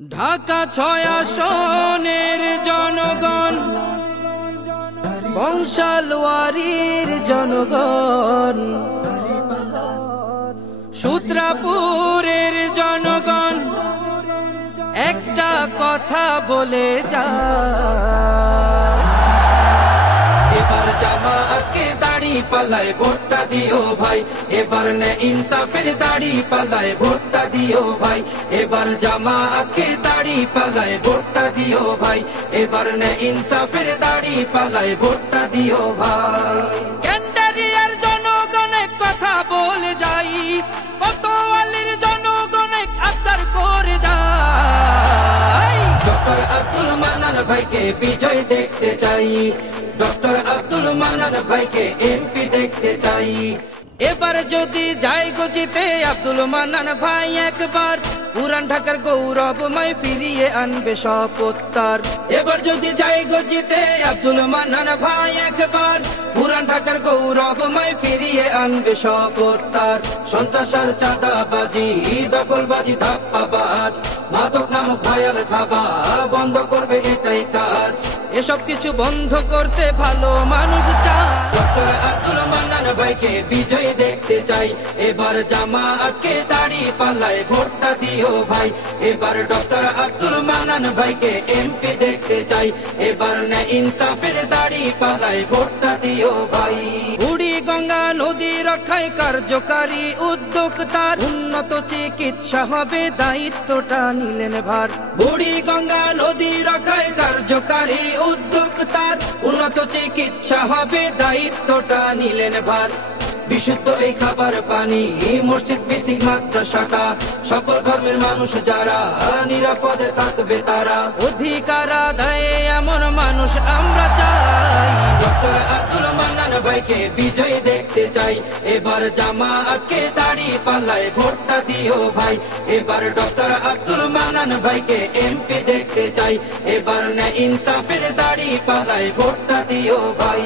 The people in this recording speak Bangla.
ঢাকা ৬ আসনের জনগণ, বংশালওয়ারির জনগণ, সূত্রাপুরের জনগণ একটা কথা বলে যায়, এবার জামাতকে দাড়ি পাল্লায় ভোটটা দিও ভাই, এবার নে ইনসাফের দাড়ি পাল্লায় ভোটটা দিও ভাই, এবার জামাতকে দাড়ি পাল্লায় ভোটটা দিও ভাই, এবার নে ইনসাফের দাড়ি পাল্লায় ভোটটা দিও ভাই। ক্যান্ডারিয়ার জনগণে কথা বলে যাই, কোতোয়ালির জনগণে আবদার করে যাই, ডক্টর আব্দুল মান্নান ভাইকে বিজয় দেখতে চাই, ডক্টর আব্দুল মান্নান ভাইকে এমপি দেখতে চাই। এবার যদি যাই গো জিতে আব্দুল মান্নান ভাই একবার, পুরান ঢাকার গৌরবময় ফিরিয়ে আনবে শপথ তার। এবার যদি যাই গো জিতে আব্দুল মান্নান ভাই একবার, পুরান ঢাকার গৌরবময় ফিরিয়ে আনবে শপথ তার। সন্ত্রাস আর চাঁদাবাজি, দখলবাজি, ধাপ্পাবাজ, মাদক নামক ভয়াল থাবা বন্ধ করবে এটাই কাজ। এসব কিছু বন্ধ করতে ভালো মানুষ চায়, ডক্টর আব্দুল মান্নান ভাইকে বিজয় দেখতে চাই, এবার জামাতকে দাড়ি পাল্লায় ভোটটা দিও ভাই, এবার ডক্টর আব্দুল মান্নান ভাইকে এমপি দেখতে চাই, এবার নে ইনসাফের দাড়ি পাল্লায় ভোটটা দিও ভাই। বুড়িগঙ্গা নদী রক্ষায় কার্যকারী উদ্যোগ তার, উন্নত চিকিৎসা হবে দায়িত্বটা নিলেন ভার। বুড়িগঙ্গা নদী রক্ষায় কার্যকারী উদ্যোগ তার, উন্নত চিকিৎসা হবে দায়িত্বটা নিলেন ভার। বিশুদ্ধ এই খাবার পানি, মসজিদ ভিত্তিক মাদ্রাসাটা, সকল ধর্মের মানুষ যারা নিরাপদে থাকবে তারা, অধিকার আদায়ে এমন মানুষ আমরা চাই। ডক্টর আব্দুল মান্নান ভাইকে বিজয় দেখতে চাই, এবার জামাতকে দাড়ি পাল্লায় ভোটটা দিও ভাই, এবার ডক্টর আব্দুল মান্নান ভাইকে এমপি দেখতে চাই, এবার নে ইনসাফের দাড়ি পাল্লায় ভোটটা দিও ভাই।